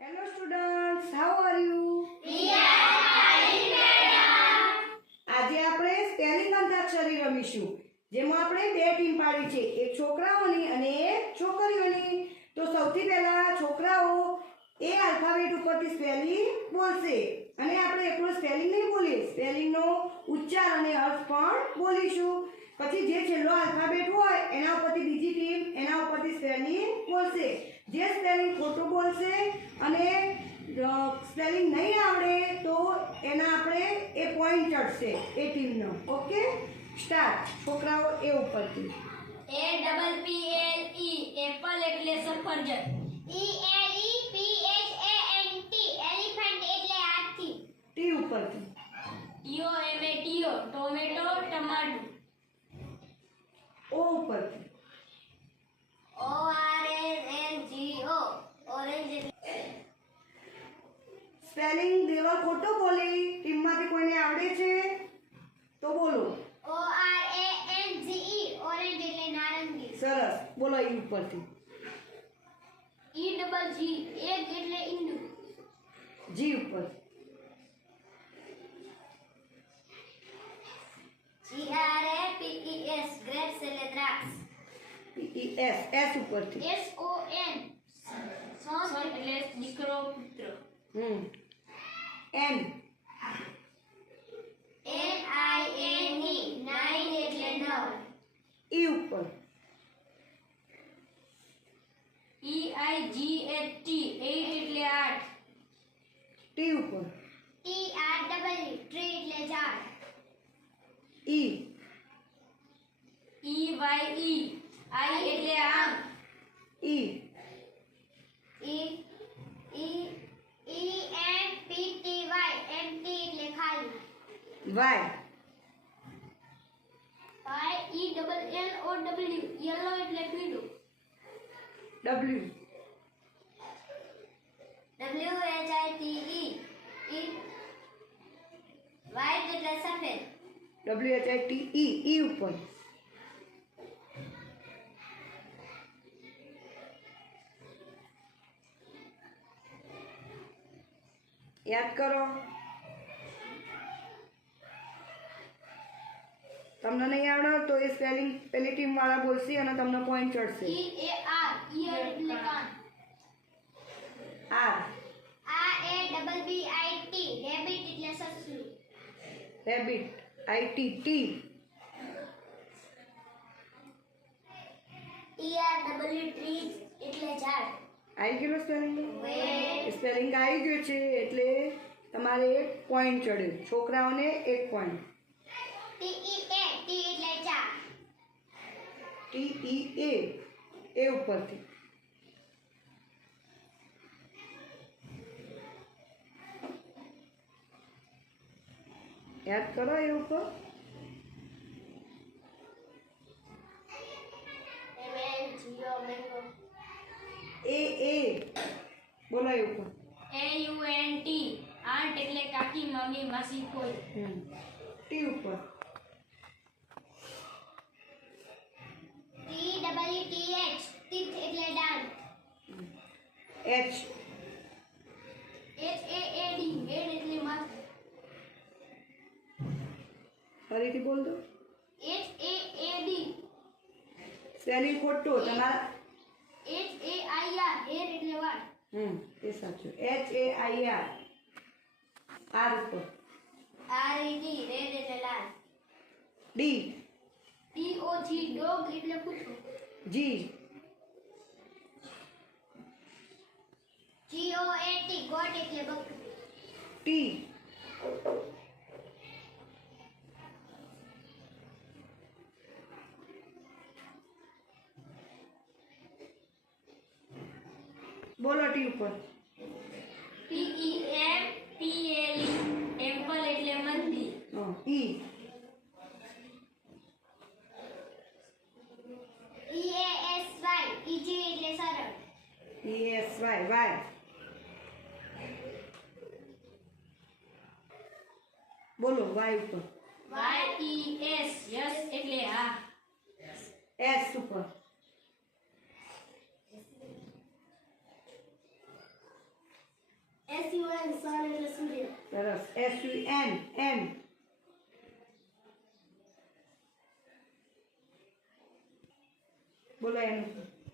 Hello students, how are you? આજે આપણે spelling antakshari રમીશું જેમાં આપણે બે ટીમ પાડી છે. એક છોકરાઓની અને એક છોકરીઓની. તો સૌથી પહેલા છોકરાઓ એ આલ્ફાબેટ ઉપરથી સ્પેલિંગ બોલશે. અને આપણે એકલું સ્પેલિંગ નહીં બોલીએ સ્પેલિંગનો ઉચ્ચાર અને અર્થ પણ બોલીશું. પછી જે છેલ્લો આલ્ફાબેટ હોય એના ઉપરથી બીજી ટીમ એના ઉપરથી સ્પેલિંગ બોલશે જે સ્પેલિંગ ખોટું બોલશે અને સ્પેલિંગ નહીં આવડે તો એના આપણે એ પોઈન્ટ ચડશે એ ટીમનો ઓકે સ્ટાર્ટ છોકરાઓ એ ઉપરથી A double P L E apple એટલે સફરજન E L E P H A N T elephant એટલે હાથી ટી ઉપરથી T O M A T O tomato ટમાટું ઓ ઉપરથી O R N N G O orange spelling દેવા ખોટો બોલે ટીમમાંથી કોઈને આવડે છે તો બોલો O R A N G E orange એટલે નારંગી સરસ બોલો એ ઉપરથી ઈ ડબલ જી એક એટલે ઈંડું જી ઉપર G R A P E S S ઉપરથી એસ ઓ એન સન એટલે દીકરો પુત્ર હમ N N I N E nine એટલે નવ ઈ ઉપર E I G H T eight એટલે આઠ ટી ઉપર T R double E tree એટલે ઝાડ ઈ ઈ વાય ઈ આઈ એટલે આમ E E E E N P T Y M T એટલે ખાલી Y Y E double L O W yellow એટલે પીળું W W H I T E E white એટલે સફેદ W H I T E E ઉપર યાદ કરો તમને નહીં આવડે તો એ સ્પેલિંગ પેલી ટીમ વાળા બોલશે અને તમને પોઈન્ટ ચડશે એ આર ઈ આર આ A double B I T rabbit એટલે સસલું rabbit I R W tree એટલે ઝાડ આવી ગયેલો સ્પેલિંગ સ્પેલિંગ આવી ગયું છે એટલે તમારે એક પોઈન્ટ ચડે. છોકરાઓને એક પોઈન્ટ ટી ઈ એ એ ઉપરથી. યાદ કરો એ ઉપર? જીઓ એ એ બોલો એ ઉપર. A U N T aunt એટલે કાકી મમ્મી માસી કોઈ. ટી ઉપર. T double T H teeth એટલે દાંત H H A A D head એટલે માથું. ફરીથી બોલ દો H A A D spelling ખોટું તમારા હેર એટલે વાળ હમ એ સાચું H A I R R ઉપર આર ઈ ડી રેડ એટલે લાલ D D O G dog એટલે કૂતરો જી જી ઓ એ ટી ગોટ એટલે બકરું ટી બોલો ટી ઉપર પી ઈ એમ પી એલ ઈ એમ્પલ એટલે મંદિર E E A S Y easy એટલે સરળ ઈ એસ વાય વાય બોલો વાય ઉપર વાય ઈ એસ યસ એટલે હા એસ ઉપર સન સન એટલે સૂર્ય સરસ S U N N બોલો એમ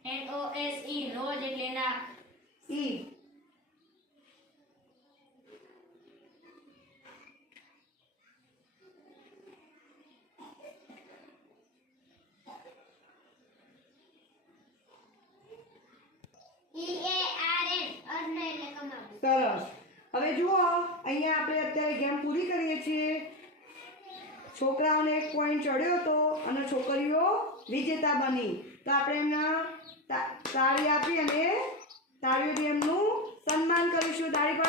N O S E રોજ એટલે ના E સરસ હવે જુઓ, અહીંયા આપણે અત્યારે ગેમ પૂરી કરીએ છીએ. છોકરાઓને એક પોઈન્ટ ચડ્યો હતો અને છોકરીઓ વિજેતા બની. તો આપણે એમના તાળી આપી અને તાળીઓથી એમનું સન્માન કરીશું. તાળી